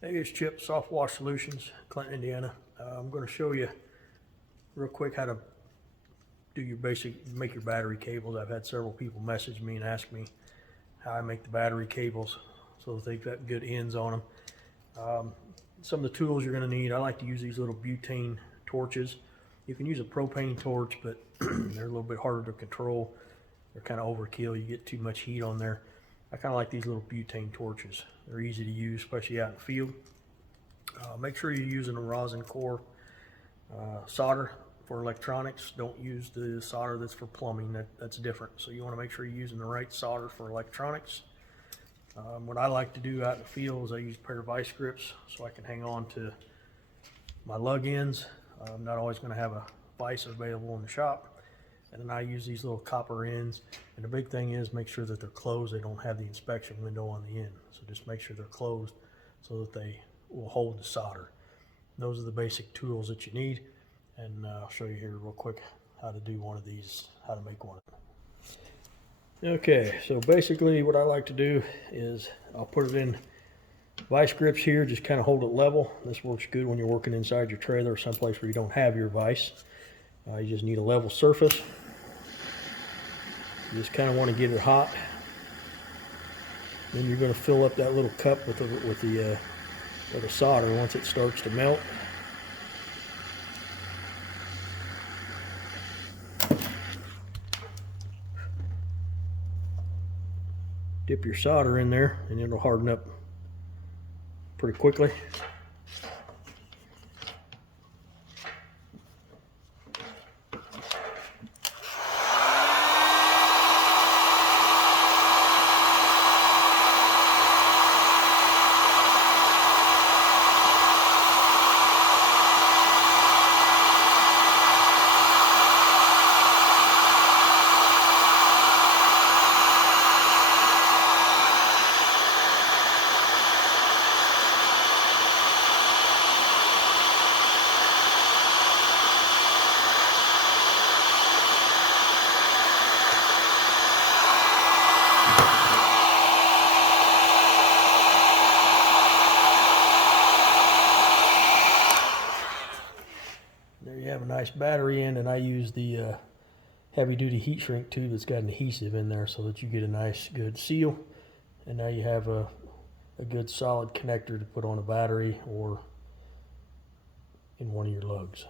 Hey, it's Chip, Soft Wash Solutions, Clinton, Indiana. I'm going to show you real quick how to do your make your battery cables. I've had several people message me and ask me how I make the battery cables so that they've got good ends on them. Some of the tools you're going to need, I like to use these little butane torches. You can use a propane torch, but they're a little bit harder to control. They're kind of overkill. You get too much heat on there. I kind of like these little butane torches. They're easy to use, especially out in the field. Make sure you're using a rosin core solder for electronics. Don't use the solder that's for plumbing. That's different. So you want to make sure you're using the right solder for electronics. What I like to do out in the field is I use a pair of vice grips so I can hang on to my lug ends. I'm not always going to have a vise available in the shop. And then I use these little copper ends. And the big thing is make sure that they're closed. They don't have the inspection window on the end. So just make sure they're closed so that they will hold the solder. Those are the basic tools that you need. And I'll show you here real quick how to do one of these, how to make one. Okay, so basically what I like to do is I'll put it in vice grips here, just kind of hold it level. This works good when you're working inside your trailer or someplace where you don't have your vise. You just need a level surface. You just kind of want to get it hot. Then you're going to fill up that little cup with the solder once it starts to melt. Dip your solder in there and it'll harden up pretty quickly. There you have a nice battery end, and I use the heavy duty heat shrink tube that's got an adhesive in there so that you get a nice good seal. And now you have a good solid connector to put on a battery or in one of your lugs.